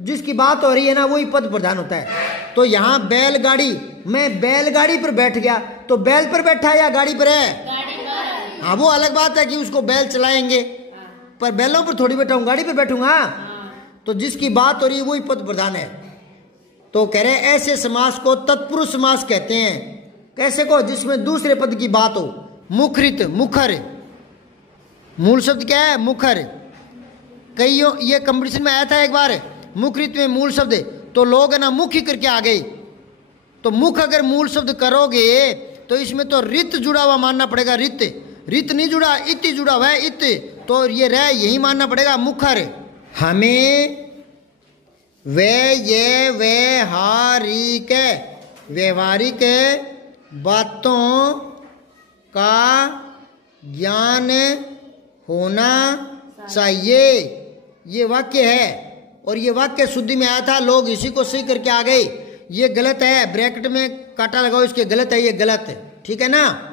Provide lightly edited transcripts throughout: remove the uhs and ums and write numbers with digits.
जिसकी बात हो रही है ना वही पद प्रधान होता है। तो यहाँ बैलगाड़ी, मैं बैलगाड़ी पर बैठ गया, तो बैल पर बैठा है या गाड़ी पर है? हाँ, वो अलग बात है कि उसको बैल चलाएंगे, पर बैलों पर थोड़ी बैठाऊं, गाड़ी पर बैठूंगा। तो जिसकी बात हो रही है वही पद प्रधान है। तो कह रहे ऐसे समास को तत्पुरुष समास कहते हैं। कैसे को? जिसमें दूसरे पद की बात हो। मुखरित, मुखर, मूल शब्द क्या है? मुखर। कईयों ये कंपटीशन में आया था एक बार, मुखरित में मूल शब्द, तो लोग है ना मुख ही करके आ गए। तो मुख अगर मूल शब्द करोगे तो इसमें तो रित जुड़ा हुआ मानना पड़ेगा। रित, रित नहीं जुड़ा, इत जुड़ा हुआ है, इत, तो ये रह यही मानना पड़ेगा मुखर। हमें वे ये व्यवहारिक, व्यवहारिक बातों का ज्ञान होना चाहिए। ये वाक्य है और ये वाक्य शुद्धि में आया था, लोग इसी को सही करके आ गए। ये गलत है, ब्रैकेट में काटा लगाओ, इसके गलत है, ये गलत है, ठीक है ना।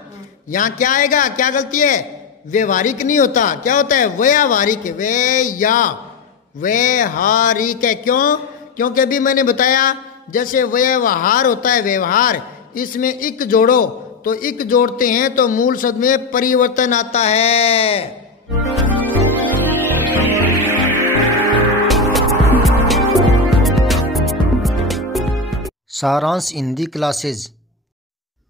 यहाँ क्या आएगा? क्या गलती है? व्यवहारिक नहीं होता, क्या होता है? व्यावहारिक, वे या व्यवहारिक है। क्यों? क्योंकि अभी मैंने बताया जैसे व्यवहार होता है, व्यवहार, इसमें इक जोड़ो, तो इक जोड़ते हैं तो मूल शब्द में परिवर्तन आता है। सारांश हिंदी क्लासेज,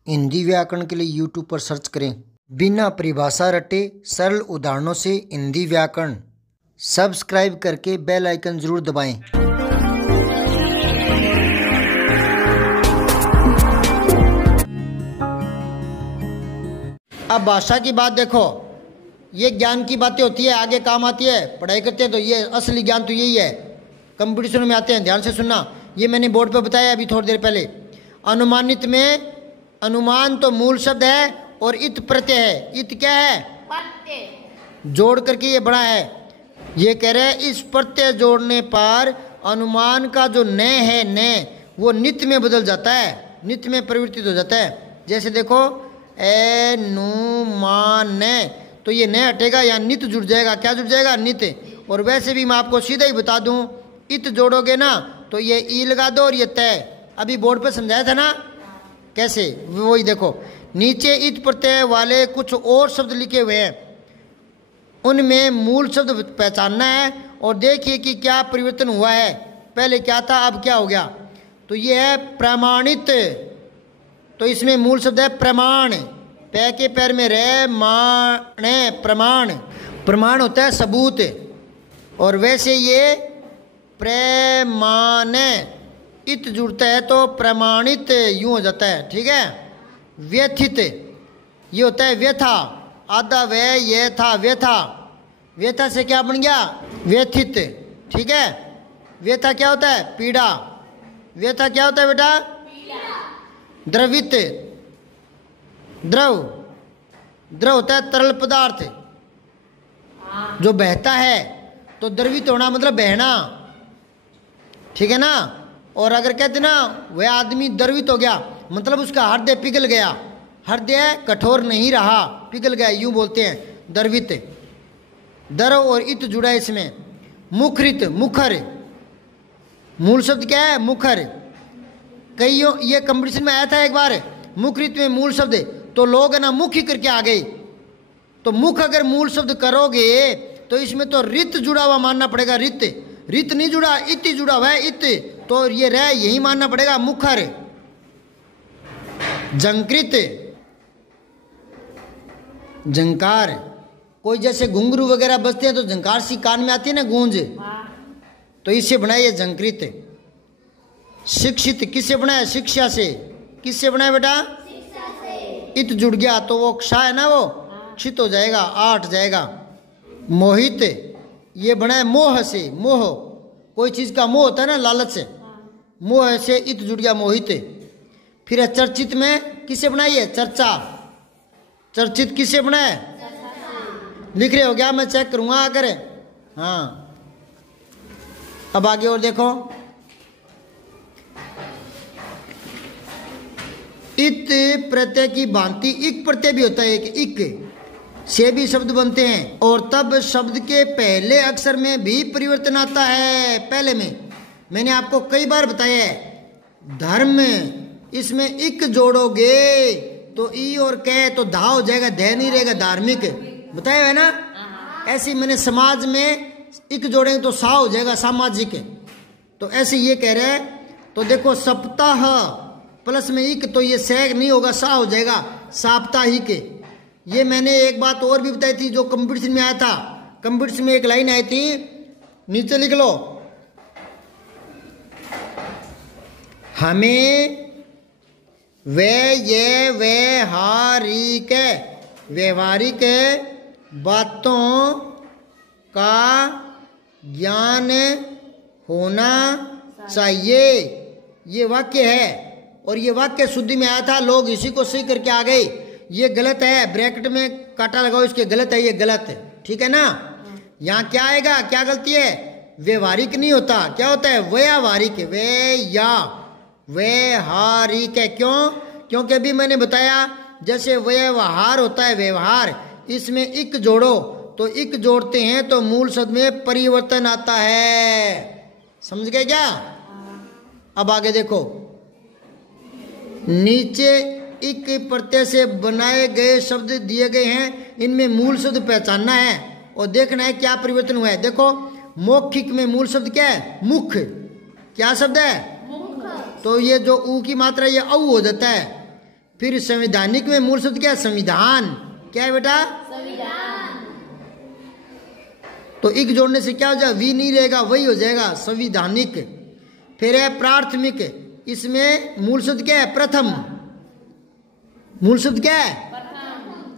हिंदी व्याकरण के लिए यूट्यूब पर सर्च करें। बिना परिभाषा रटे सरल उदाहरणों से हिंदी व्याकरण। सब्सक्राइब करके बेल आइकन जरूर दबाएं। अब भाषा की बात देखो, ये ज्ञान की बातें होती है, आगे काम आती है, पढ़ाई करते हैं तो ये असली ज्ञान तो यही है, कंपटीशन में आते हैं। ध्यान से सुनना, ये मैंने बोर्ड पे बताया अभी थोड़ी देर पहले। अनुमानित में अनुमान तो मूल शब्द है और इत प्रत्यय है। इत क्या है? प्रत्यय, जोड़ करके ये बड़ा है। ये कह रहे हैं इस प्रत्यय जोड़ने पर अनुमान का जो न है, न वो नित में बदल जाता है, नित में परिवर्तित हो जाता है। जैसे देखो अनुमान, तो ये न हटेगा, यहाँ नित जुड़ जाएगा। क्या जुड़ जाएगा? नित। और वैसे भी मैं आपको सीधा ही बता दूं, इत जोड़ोगे ना तो ये ई लगा दो और ये तय। अभी बोर्ड पे समझाया था ना कैसे, वही देखो। नीचे इत प्रत्यय वाले कुछ और शब्द लिखे हुए हैं, उनमें मूल शब्द पहचानना है और देखिए कि क्या परिवर्तन हुआ है। पहले क्या था, अब क्या हो गया। तो ये है प्रमाणित, तो इसमें मूल शब्द है प्रमाण। पै के पैर में रह मान, प्रमाण। प्रमाण होता है सबूत, और वैसे ये प्रमाण, इत जुड़ता है तो प्रमाणित यूं हो जाता है, ठीक है। व्यथित, ये होता है व्यथा, आधा वे ये था व्यथा। व्यथा से क्या बन गया? व्यथित, ठीक है। व्यथा क्या होता है? पीड़ा। व्यथा क्या होता है बेटा? द्रवित, द्रव, द्रव होता है तरल पदार्थ जो बहता है, तो द्रवित होना मतलब बहना, ठीक है ना। और अगर कहते ना वह आदमी द्रवित हो गया, मतलब उसका हृदय पिघल गया, हृदय कठोर नहीं रहा, पिघल गया, यूं बोलते हैं द्रवित। द्रव और इत जुड़ा है इसमें। मुखरित, मुखर, मूल शब्द क्या है? मुखर। कईयों ये कंपटीशन में आया था एक बार, मुखरित में मूल शब्द, तो लोग है ना मुख ही करके आ गए। तो मुख अगर मूल शब्द करोगे तो इसमें तो रित जुड़ा हुआ मानना पड़ेगा। रित, रित नहीं जुड़ा, इत जुड़ा हुआ है, इत, तो ये रह यही मानना पड़ेगा मुखर। जंकृत, झंकार, कोई जैसे घुंघरू वगैरह बजते हैं तो झंकार सी कान में आती है ना, गूंज, तो इससे बनाया जंकृत। शिक्षित किससे बनाया? शिक्षा से। किससे बनाया बेटा? इत जुड़ गया तो वो क्षा है ना, वो क्षित हो जाएगा, आठ जाएगा। मोहित, ये बनाया मोह से। मोह, कोई चीज का मोह होता है ना, लालच से, मोह से इत जुड़ गया मोहित। फिर चर्चित में किससे बनाई है? चर्चा। चर्चित किससे बनाया? लिख रहे हो क्या? मैं चेक करूंगा आकर। हाँ, अब आगे और देखो। इत प्रत्यय की भांति इक प्रत्यय भी होता है, एक इक से भी शब्द बनते हैं, और तब शब्द के पहले अक्षर में भी परिवर्तन आता है। पहले में मैंने आपको कई बार बताया है, धर्म इसमें इक जोड़ोगे तो ई और कै तो धा हो जाएगा, ध नहीं रहेगा धार्मिक, बताया है ना। ऐसे मैंने समाज में इक जोड़ेंगे तो सा हो जाएगा सामाजिक, तो ऐसे ये कह रहे हैं। तो देखो सप्ताह प्लस में इक तो ये सैग नहीं होगा, सा हो जाएगा साप्ताहिक। ये मैंने एक बात और भी बताई थी जो कंपटीशन में आया था। कंपटीशन में एक लाइन आई थी, नीचे लिख लो, हमें व्यवहारिक बातों का ज्ञान होना चाहिए। ये वाक्य है और ये वाक्य शुद्धि में आया था, लोग इसी को सही करके आ गए। ये गलत है, ब्रैकेट में काटा लगाओ इसके, गलत है, ये गलत है, ठीक है ना। यहाँ क्या आएगा, क्या गलती है, व्यवहारिक नहीं होता, क्या होता है व्यावहारिक, व्यवहारिक है। क्यों? क्योंकि अभी मैंने बताया जैसे व्यवहार होता है, व्यवहार, इसमें इक जोड़ो तो इक जोड़ते हैं तो मूल शब्द में परिवर्तन आता है, समझ गए क्या। अब आगे देखो, नीचे इक प्रत्यय से बनाए गए शब्द दिए गए हैं, इनमें मूल शब्द पहचानना है और देखना है क्या परिवर्तन हुआ है। देखो मौखिक में मूल शब्द क्या है, मुख, क्या शब्द है, तो ये जो ऊ की मात्रा ये औ हो जाता है। फिर संवैधानिक में मूल शब्द क्या है, संविधान, क्या है बेटा, संविधान। तो इक जोड़ने से क्या हो जाएगा, वी नहीं रहेगा, वही हो जाएगा संविधानिक। फिर है प्राथमिक, इसमें मूल शब्द क्या है, प्रथम, मूल शब्द क्या है,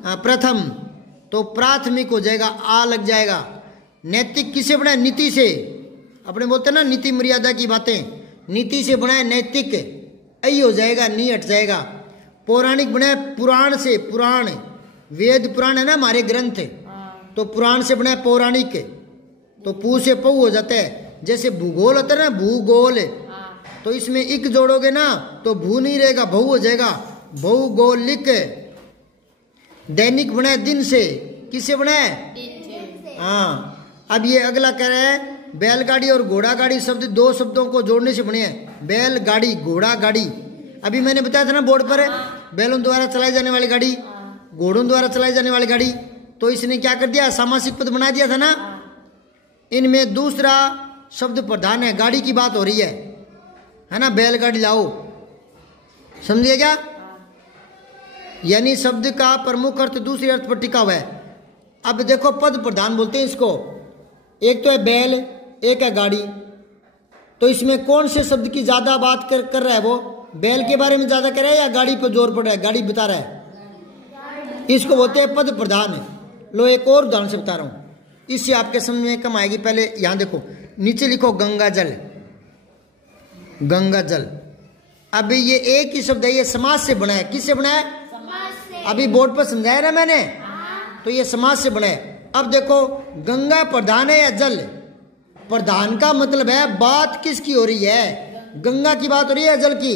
हाँ प्रथम, तो प्राथमिक हो जाएगा, आ लग जाएगा। नैतिक किसे बनाए, नीति से, अपने बोलते हैं ना नीति मर्यादा की बातें, नीति से बनाए नैतिक, ऐ हो जाएगा, नी हट जाएगा। पौराणिक बनाए पुराण से, पुराण, वेद पुराण है ना हमारे ग्रंथ, तो पुराण से बनाए पौराणिक, तो पू से पऊ हो जाता है। जैसे भूगोल होता है ना, भूगोल, तो इसमें इक जोड़ोगे ना तो भू नहीं रहेगा, भऊ हो जाएगा, भौगोलिक। दैनिक बनाए दिन से, किससे बनाए, हाँ। अब ये अगला कह रहा है बैलगाड़ी और घोड़ा गाड़ी शब्द दो शब्दों को जोड़ने से बने हैं, बैलगाड़ी घोड़ा गाड़ी। अभी मैंने बताया था ना बोर्ड पर, बैलों द्वारा चलाई जाने वाली गाड़ी, घोड़ों द्वारा चलाई जाने वाली गाड़ी, तो इसने क्या कर दिया, सामासिक पद बना दिया था ना। इनमें दूसरा शब्द प्रधान है, गाड़ी की बात हो रही है ना, बैलगाड़ी लाओ, समझिए क्या। यानी शब्द का प्रमुख अर्थ दूसरे अर्थ पर टिका हुआ है। अब देखो पद प्रधान बोलते हैं इसको, एक तो है बैल, एक है गाड़ी, तो इसमें कौन से शब्द की ज्यादा बात कर रहा है, वो बैल के बारे में ज्यादा कर रहा है या गाड़ी पर जोर पड़ रहा है, गाड़ी बता रहा है, इसको बोलते हैं पद प्रधान। लो एक और उदाहरण से बता रहा हूं, इससे आपके समझ में कम आएगी। पहले यहां देखो, नीचे लिखो गंगा जल, गंगा जल। अभी ये एक ही शब्द है, ये समास से बना है, किससे बना है, अभी बोर्ड पर समझाया ना मैंने, तो ये समास से बना है। अब देखो गंगा प्रधान है या जल, प्रधान का मतलब है बात किसकी हो रही है, गंगा की बात हो रही है या जल की,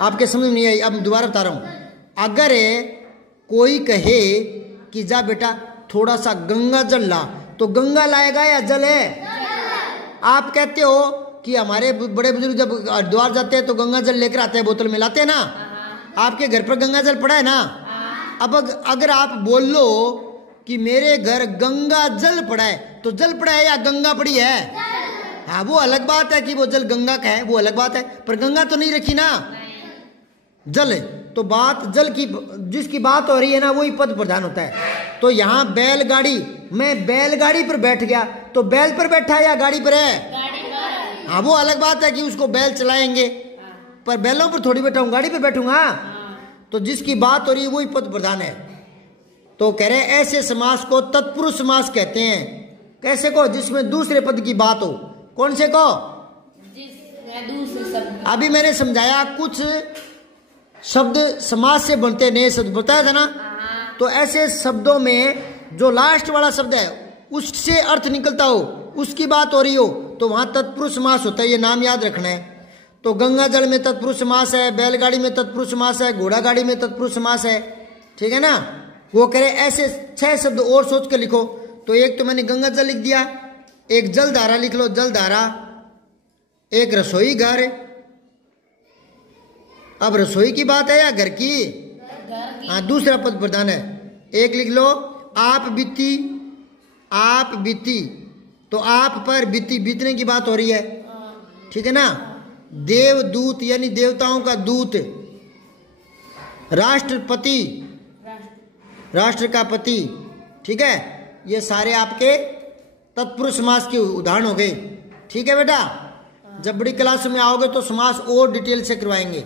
आपके समझ में नहीं आई। अब दोबारा बता रहा हूं, अगर कोई कहे कि जा बेटा थोड़ा सा गंगा जल ला, तो गंगा लाएगा या जल है। आप कहते हो कि हमारे बड़े बुजुर्ग जब हरिद्वार जाते हैं तो गंगा जल लेकर आते हैं, बोतल में लाते हैं ना, आपके घर पर गंगा जल पड़ा है ना। अब अगर आप बोल लो कि मेरे घर गंगा जल पड़ा है, तो जल पड़ा है या गंगा पड़ी है, हाँ वो अलग बात है कि वो जल गंगा का है, वो अलग बात है, पर गंगा तो नहीं रखी ना, जल है। तो बात जल की, जिसकी बात हो रही है ना वही पद प्रधान होता है। तो यहाँ बैलगाड़ी, मैं बैलगाड़ी पर बैठ गया, तो बैल पर बैठा है या गाड़ी पर है, हाँ वो अलग बात है कि उसको बैल चलाएंगे, पर बैलों पर थोड़ी बैठा हूँ, गाड़ी पर बैठूंगा। तो जिसकी बात हो रही है वही पद प्रधान है। तो कह रहे ऐसे समास को तत्पुरुष समास कहते हैं। कैसे को, जिसमें दूसरे पद की बात हो। कौन से को, अभी मैंने समझाया कुछ शब्द समास से बनते, नए शब्द बताया था ना। तो ऐसे शब्दों में जो लास्ट वाला शब्द है उससे अर्थ निकलता हो, उसकी बात हो रही हो, तो वहां तत्पुरुष समास होता है। ये नाम याद रखना है। तो गंगा जल में तत्पुरुष समास है, बैलगाड़ी में तत्पुरुष समास है, घोड़ा गाड़ी में तत्पुरुष समास है, ठीक है ना। वो कह रहे ऐसे 6 शब्द और सोच के लिखो। तो एक तो मैंने गंगा जल लिख दिया, एक जल धारा लिख लो, जल धारा, एक रसोई घर। अब रसोई की बात है या घर की? हाँ, दूसरा पद प्रधान है। एक लिख लो, आप बीती। आप बीती, तो आप पर बीती, बीतने की बात हो रही है, ठीक है ना। देवदूत यानी देवताओं का दूत। राष्ट्रपति, राष्ट्र का पति, ठीक है। ये सारे आपके तत्पुरुष समास के उदाहरण हो गए, ठीक है बेटा। जब बड़ी क्लास में आओगे तो समास और डिटेल से करवाएंगे।